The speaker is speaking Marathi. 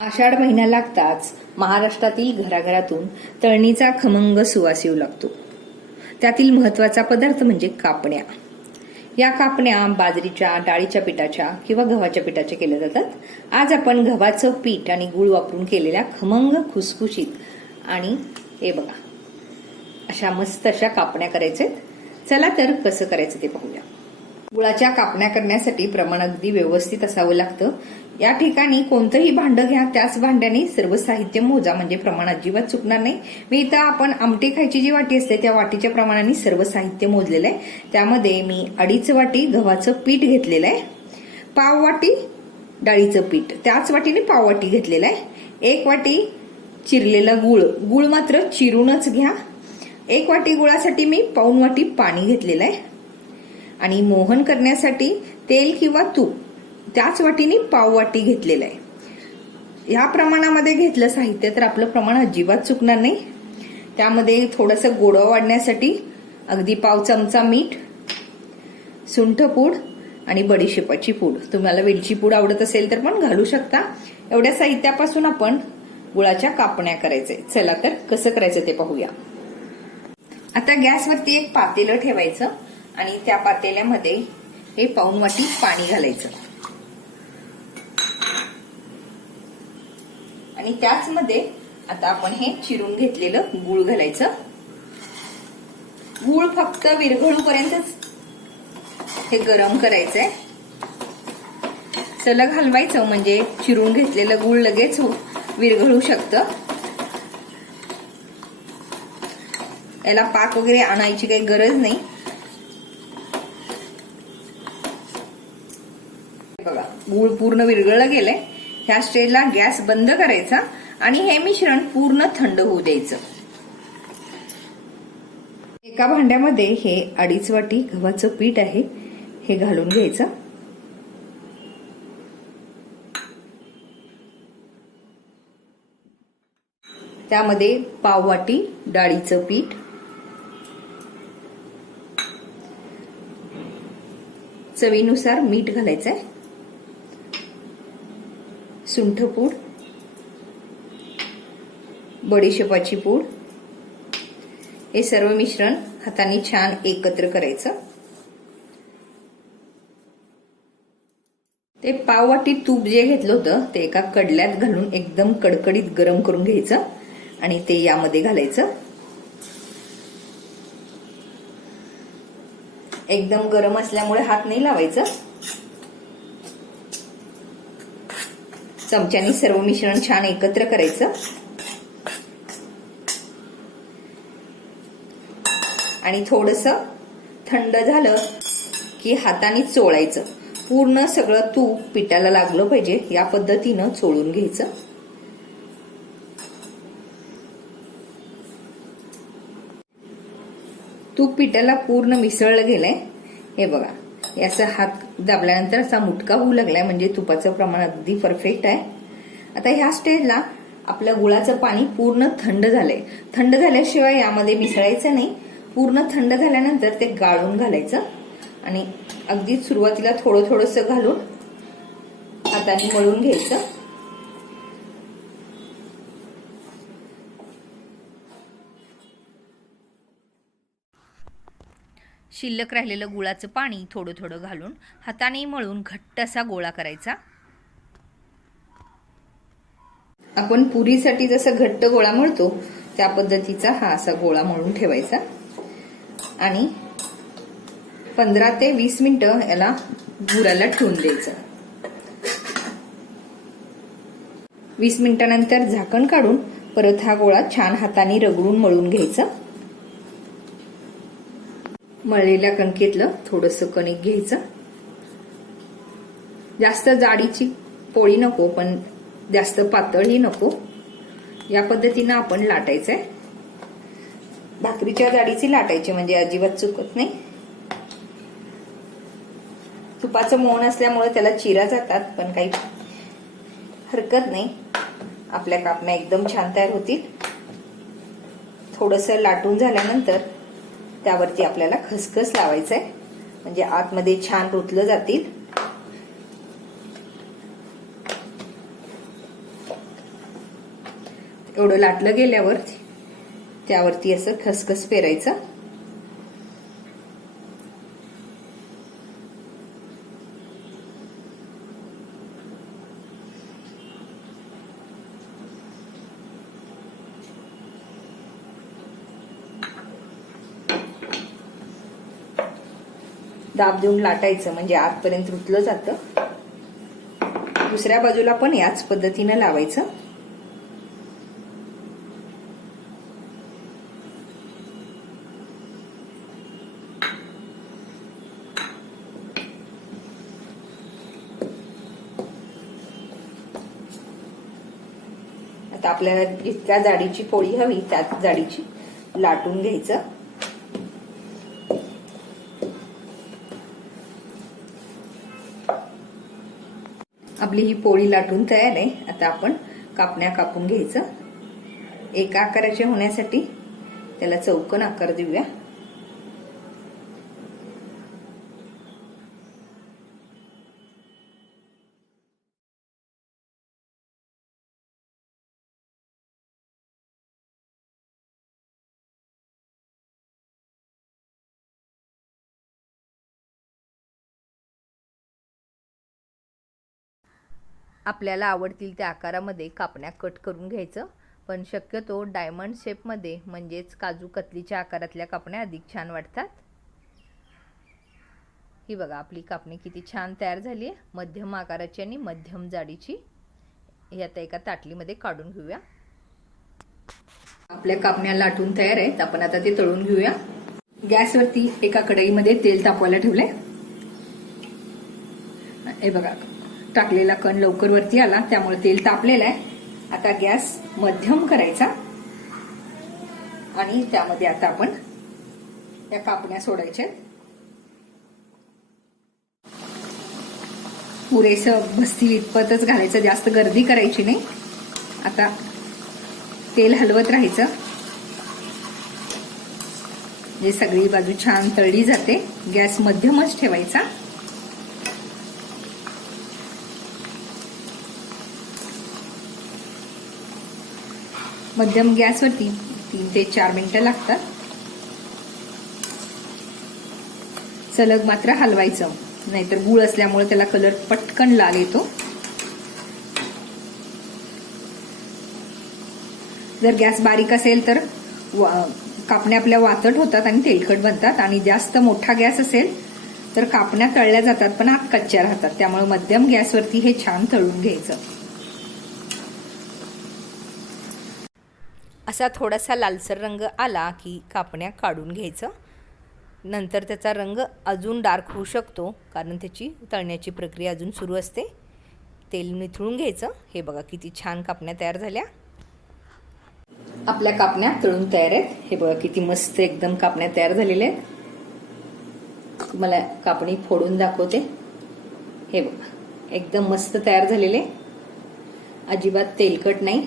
आषाढ महिना लागताच महाराष्ट्रातील घराघरातून तळणीचा खमंग सुवास येऊ लागतो. त्यातील महत्त्वाचा पदार्थ म्हणजे कापण्या. या कापण्या बाजरीच्या डाळीच्या पिठाच्या किंवा गव्हाच्या पिठाच्या केल्या जातात. आज आपण गव्हाचं पीठ आणि गुळ वापरून केलेल्या खमंग खुसखुशीत आणि हे बघा अशा मस्त अशा कापण्या करायचे चला तर कसं करायचं ते पाहूया. गुळाच्या कापण्या करण्यासाठी प्रमाण अगदी व्यवस्थित असावं लागतं. या ठिकाणी कोणतंही भांडं घ्या त्याच भांड्याने सर्व साहित्य मोजा. म्हणजे प्रमाण अजिबात चुकणार नाही. मी इथं आपण आमटी खायची जी वाटी असते त्या वाटीच्या प्रमाणाने सर्व साहित्य मोजलेलं आहे. त्यामध्ये मी अडीच वाटी गव्हाचं पीठ घेतलेलं आहे. पाव वाटी डाळीचं पीठ. त्याच वाटीने पाव वाटी घेतलेलं आहे. एक वाटी चिरलेलं गुळ. गुळ मात्र चिरूनच घ्या. एक वाटी गुळासाठी मी पाऊन वाटी पाणी घेतलेलं आहे. आणि मोहन करण्यासाठी तेल किंवा तूप. त्याच वाटीने पाव वाटी घेतलेलं आहे. ह्या प्रमाणामध्ये घेतलं साहित्य तर आपलं प्रमाण अजिबात चुकणार नाही. त्यामध्ये थोडंसं गोडवा वाढण्यासाठी अगदी पाव चमचा मीठ सुंठ पूड आणि बडीशेपाची पूड. तुम्हाला वेलची पूड आवडत असेल तर पण घालू शकता. एवढ्या साहित्यापासून आपण गुळाच्या कापण्या करायचे. चला तर कसं करायचं ते पाहूया. आता गॅसवरती एक पातेलं ठेवायचं आणि त्या पातेल्यामध्ये हे पाऊन वाटी पाणी घालायचं. आणि त्याचमध्ये आता आपण हे चिरून घेतलेलं गुळ घालायचं. गुळ फक्त विरघळूपर्यंतच हे गरम करायचंय. सलग हलवायचं म्हणजे चिरून घेतलेलं गुळ लगेच विरघळू शकतं. याला पाक वगैरे आणायची काही गरज नाही. बघा गुळ पूर्ण विरघळलं गेलंय. ह्या स्टेजला गॅस बंद करायचा आणि हे मिश्रण पूर्ण थंड होऊ द्यायचं. एका भांड्यामध्ये हे अडीच वाटी गव्हाचं पीठ आहे हे घालून घ्यायचं. त्यामध्ये पाव वाटी डाळीचं पीठ. चवीनुसार मीठ घालायचं आहे सुंठपूड बडीशेपाची पूड. हे सर्व मिश्रण हाताने छान एकत्र करायचं. ते पाववाटी तूप जे घेतलं होतं ते एका कडल्यात घालून एकदम कडकडीत गरम करून घ्यायचं आणि ते यामध्ये घालायचं. एकदम गरम असल्यामुळे हात नाही लावायचं. चमच्यानी सर्व मिश्रण छान एकत्र करायचं. आणि थोडस थंड झालं की हाताने चोळायचं. पूर्ण सगळं तूप पिठाला लागलं पाहिजे या पद्धतीनं चोळून घ्यायचं. तूप पिठाला पूर्ण मिसळलं गेलंय. हे बघा याचा हात दाबल्यानंतर असा मुटका होऊ लागलाय म्हणजे तुपाचं प्रमाण अगदी परफेक्ट आहे. आता ह्या स्टेजला आपलं गुळाचं पाणी पूर्ण थंड झालंय. थंड झाल्याशिवाय यामध्ये मिसळायचं नाही. पूर्ण थंड झाल्यानंतर ते गाळून घालायचं आणि अगदी सुरुवातीला थोडं थोडंसं घालून हाताने मळून घ्यायचं. शिल्लक राहिलेलं गुळाचं पाणी थोडं थोडं घालून हाताने मळून घट्ट असा गोळा करायचा. आपण पुरीसाठी जसं घट्ट गोळा मळतो त्या पद्धतीचा हा असा गोळा मळून ठेवायचा. आणि पंधरा ते वीस मिनिटं याला गुराला ठेवून द्यायचं. वीस मिनिटानंतर झाकण काढून परत हा गोळा छान हाताने रगडून मळून घ्यायचा. मळलेल्या कणकेतलं थोडस कणिक घ्यायचं. जास्त जाडीची पोळी नको पण जास्त पातळही नको. या पद्धतीनं आपण लाटायचंय. भाकरीच्या जाडीची लाटायची म्हणजे अजिबात चुकत नाही. तुपाचं मोहन असल्यामुळे त्याला चिरा जातात पण काही हरकत नाही. आपल्या कापण्या एकदम छान तयार होतील. थोडस लाटून झाल्यानंतर त्यावरती आपल्याला खसखस लावायचं आहे म्हणजे आतमध्ये छान रुतलं जातील. एवढं लाटलं गेल्यावर त्यावरती असं खसखस पेरायचं. दाब देऊन लाटायचं म्हणजे आतपर्यंत रुतलं जातं. दुसऱ्या बाजूला पण याच पद्धतीनं लावायचं. आता आपल्याला जितक्या जाडीची पोळी हवी त्याच जाडीची लाटून घ्यायचं. आपली ही पोळी लाटून तयार आहे. आता आपण कापण्या कापून घ्यायचं. एका आकाराचे होण्यासाठी त्याला चौकन आकार देऊया. आपल्याला आवडतील त्या आकारामध्ये कापण्या कट करून घ्यायचं. पण शक्यतो डायमंड शेपमध्ये म्हणजेच काजू कतलीच्या आकारातल्या कापण्या अधिक छान वाटतात. ही बघा आपली कापणी किती छान तयार झाली आहे. मध्यम आकाराची आणि मध्यम जाडीची. ही आता एका ताटलीमध्ये काढून घेऊया. आपल्या कापण्या लाटून तयार आहेत. आपण आता ते तळून घेऊया. गॅसवरती एका कढईमध्ये तेल तापवायला ठेवलंय. हे बघा टाकलेला कण लवकर वरती आला त्यामुळे तेल तापलेलं आहे. आता गॅस मध्यम करायचा. आणि त्यामध्ये आता आपण या कापण्या सोडायच्या पुरेसं भस्ती इतपतच घालायचं जास्त गर्दी करायची नाही. आता तेल हलवत राहायचं. जे सगळी बाजू छान तळली जाते. गॅस मध्यमच ठेवायचा. मध्यम गॅसवरती तीन ते चार मिनिटं लागतात. सलग मात्र हलवायचं. नाहीतर गुळ असल्यामुळे त्याला कलर पटकन लाल येतो. जर गॅस बारीक असेल तर कापण्या आपल्या वातट होतात आणि तेलकट बनतात. आणि जास्त मोठा गॅस असेल तर कापण्या तळल्या जातात पण आत कच्च्या राहतात. त्यामुळे मध्यम गॅसवरती हे छान तळून घ्यायचं. असा थोडासा लालसर रंग आला की कापण्या काढून घ्यायचं. नंतर त्याचा रंग अजून डार्क होऊ शकतो कारण त्याची तळण्याची प्रक्रिया अजून सुरू असते. तेल निथळून घ्यायचं. हे बघा किती छान कापण्या तयार झाल्या. आपल्या कापण्या तळून तयार आहेत. हे बघा किती मस्त एकदम कापण्या तयार झालेल्या आहेत. तुम्हाला कापणी फोडून दाखवते. हे बघा एकदम मस्त तयार झालेले. अजिबात तेलकट नाही.